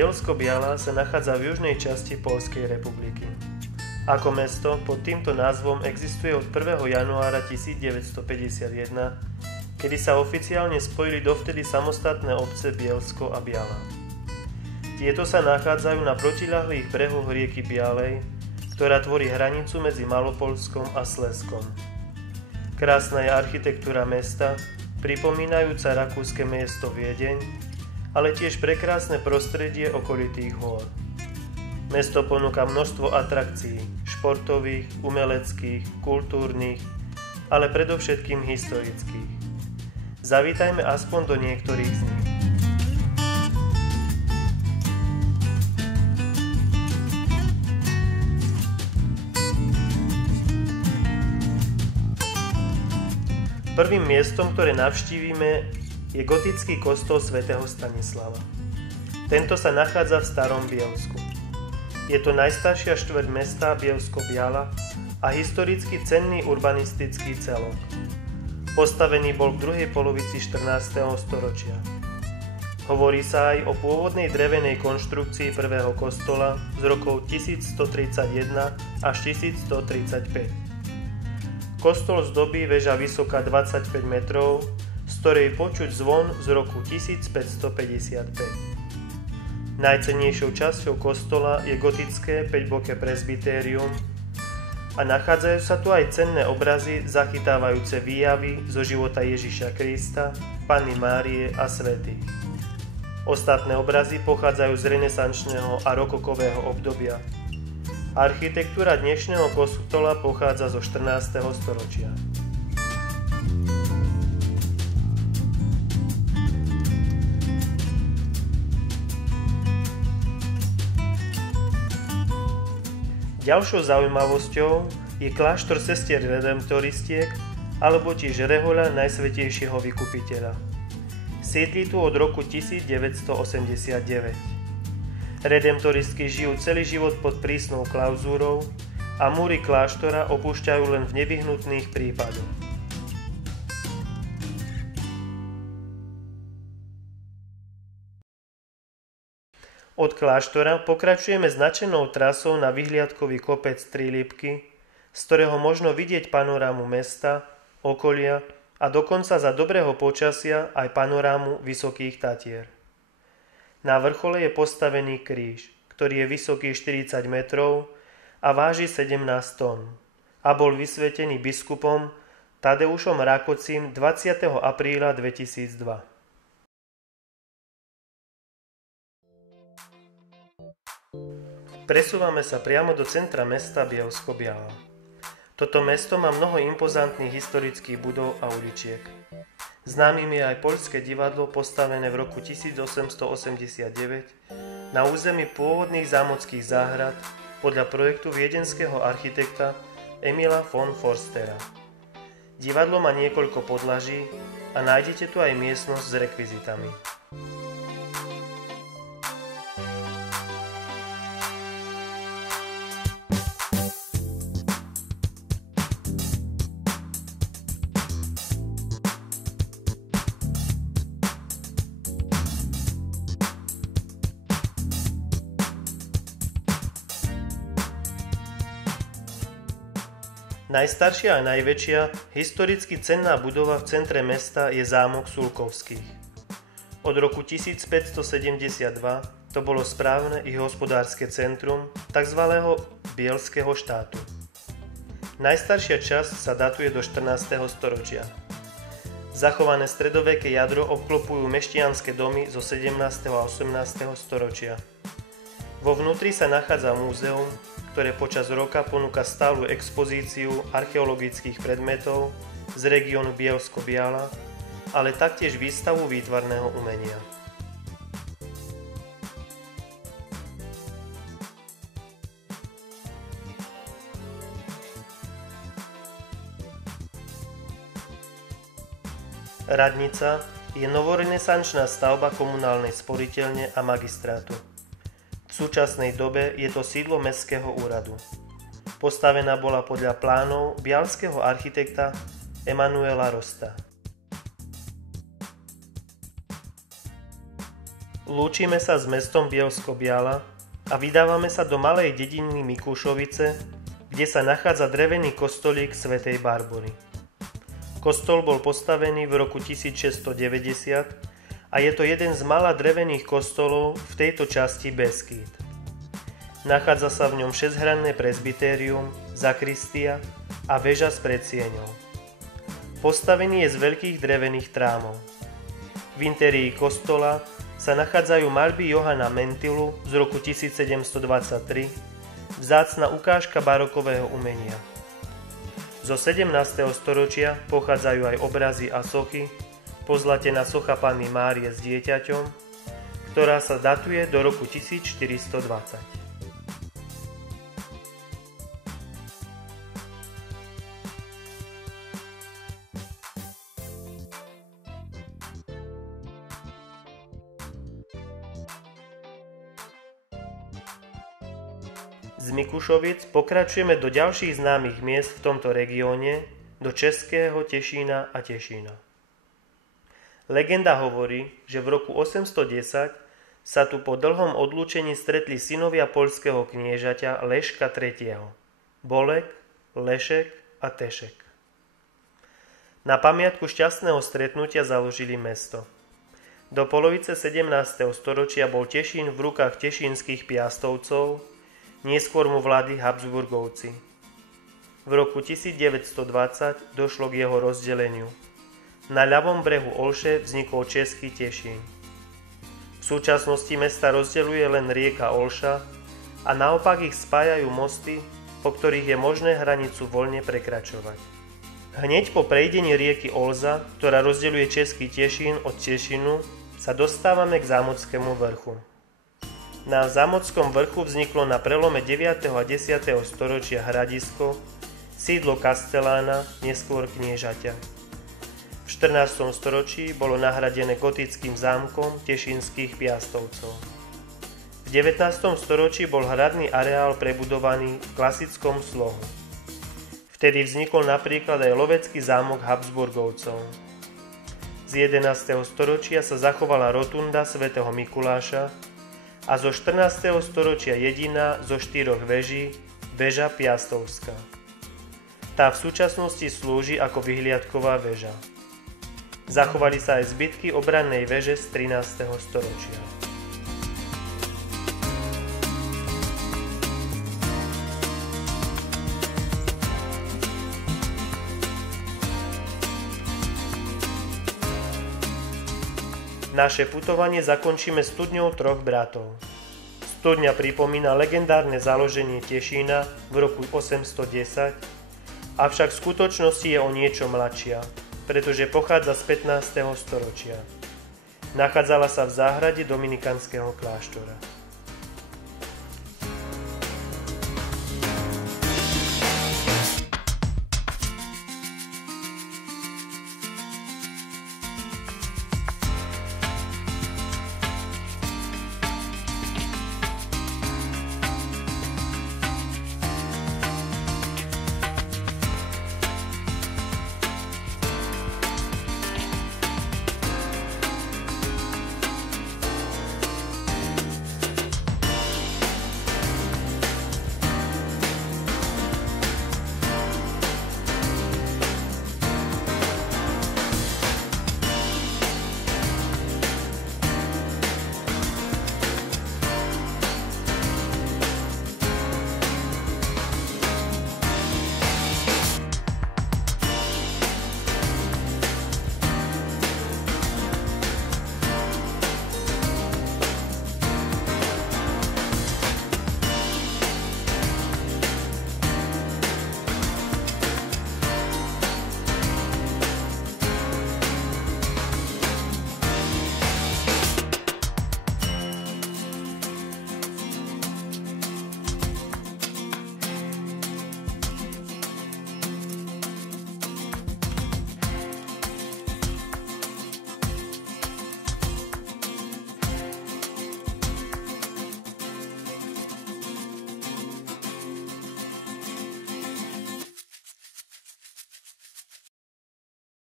Bielsko-Biala sa nachádza v južnej časti Poľskej republiky. Ako mesto pod týmto názvom existuje od 1. januára 1951, kedy sa oficiálne spojili dovtedy samostatné obce Bielsko a Biala. Tieto sa nachádzajú na protiľahlých brehoch rieky Bialej, ktorá tvorí hranicu medzi Malopoľskom a Slezskom. Krásna je architektúra mesta, pripomínajúca rakúske mesto Viedeň, ale tiež prekrásne prostredie okolitých hôr. Mesto ponúka množstvo atrakcií, športových, umeleckých, kultúrnych, ale predovšetkým historických. Zavítajme aspoň do niektorých z nich. Prvým miestom, ktoré navštívime, je gotický kostol svätého Stanislava. Tento sa nachádza v Starom Bielsku. Je to najstaršia štvrť mesta Bielsko-Biala a historicky cenný urbanistický celok. Postavený bol v druhej polovici 14. storočia. Hovorí sa aj o pôvodnej drevenej konštrukcii prvého kostola z rokov 1131 až 1135. Kostol zdobí väža vysoká 25 metrov, z ktorej počuť zvon z roku 1555. Najcennejšou časťou kostola je gotické 5-boké presbytérium a nachádzajú sa tu aj cenné obrazy zachytávajúce výjavy zo života Ježiša Krista, Panny Márie a svätých. Ostatné obrazy pochádzajú z renesančného a rokokového obdobia. Architektúra dnešného kostola pochádza zo 14. storočia. Ďalšou zaujímavosťou je kláštor sestier redemptoristiek alebo tiež rehoľa Najsvätejšieho vykupiteľa. Sídli tu od roku 1989. Redemptoristky žijú celý život pod prísnou klauzúrou a múry kláštora opúšťajú len v nevyhnutných prípadoch. Od kláštora pokračujeme značenou trasou na vyhliadkový kopec Trilipky, z ktorého možno vidieť panorámu mesta, okolia a dokonca za dobrého počasia aj panorámu Vysokých Tatier. Na vrchole je postavený kríž, ktorý je vysoký 40 metrov a váži 17 tón a bol vysvetený biskupom Tadeušom Rákocim 20. apríla 2002. Presúvame sa priamo do centra mesta Bielsko-Biala. Toto mesto má mnoho impozantných historických budov a uličiek. Známym je aj Poľské divadlo postavené v roku 1889 na území pôvodných zámockých záhrad podľa projektu viedenského architekta Emila von Forstera. Divadlo má niekoľko podlaží a nájdete tu aj miestnosť s rekvizitami. Najstaršia a najväčšia, historicky cenná budova v centre mesta je zámok Sulkovských. Od roku 1572 to bolo správne i hospodárske centrum tzv. Bielského štátu. Najstaršia časť sa datuje do 14. storočia. Zachované stredoveké jadro obklopujú mešťanské domy zo 17. a 18. storočia. Vo vnútri sa nachádza múzeum, ktoré počas roka ponúka stálu expozíciu archeologických predmetov z regiónu Bielsko-Biala, ale taktiež výstavu výtvarného umenia. Radnica je novorenesančná stavba komunálnej sporiteľne a magistrátu. V súčasnej dobe je to sídlo mestského úradu. Postavená bola podľa plánov bialského architekta Emanuela Rosta. Lúčime sa s mestom Bielsko-Biala a vydávame sa do malej dediny Mikušovice, kde sa nachádza drevený kostolík svätej Barbory. Kostol bol postavený v roku 1690 a je to jeden z mála drevených kostolov v tejto časti Beskýd. Nachádza sa v ňom 6-hranné presbytérium, zakristia a väža s predsieňou. Postavený je z veľkých drevených trámov. V intérii kostola sa nachádzajú maľby Johana Mentilu z roku 1723, vzácna ukážka barokového umenia. Zo 17. storočia pochádzajú aj obrazy a sochy, pozlatená socha Panny Márie s dieťaťom, ktorá sa datuje do roku 1420. Z Mikušovic pokračujeme do ďalších známych miest v tomto regióne, do Českého Tešína a Tešína. Legenda hovorí, že v roku 810 sa tu po dlhom odlúčení stretli synovia poľského kniežaťa Leška III. Bolek, Lešek a Tešek. Na pamiatku šťastného stretnutia založili mesto. Do polovice 17. storočia bol Tešín v rukách tešínskych piastovcov, neskôr mu vládli Habsburgovci. V roku 1920 došlo k jeho rozdeleniu. Na ľavom brehu Olše vznikol Český Tešín. V súčasnosti mesta rozdeľuje len rieka Olša a naopak ich spájajú mosty, po ktorých je možné hranicu voľne prekračovať. Hneď po prejdení rieky Olza, ktorá rozdeľuje Český Tešín od Tešinu, sa dostávame k Zámockému vrchu. Na Zámockom vrchu vzniklo na prelome 9. a 10. storočia hradisko, sídlo kastelána, neskôr kniežaťa. V 14. storočí bolo nahradené gotickým zámkom tešínskych piastovcov. V 19. storočí bol hradný areál prebudovaný v klasickom slohu. Vtedy vznikol napríklad aj lovecký zámok Habsburgovcov. Z 11. storočia sa zachovala rotunda svätého Mikuláša a zo 14. storočia jediná zo 4 veží, väža Piastovská. Tá v súčasnosti slúži ako vyhliadková väža. Zachovali sa aj zbytky obrannej väže z 13. storočia. Naše putovanie zakončíme studňou troch bratov. Studňa pripomína legendárne založenie Tešína v roku 810, avšak v skutočnosti je o niečo mladšia, pretože pochádza z 15. storočia. Nachádzala sa v záhrade dominikánskeho kláštora.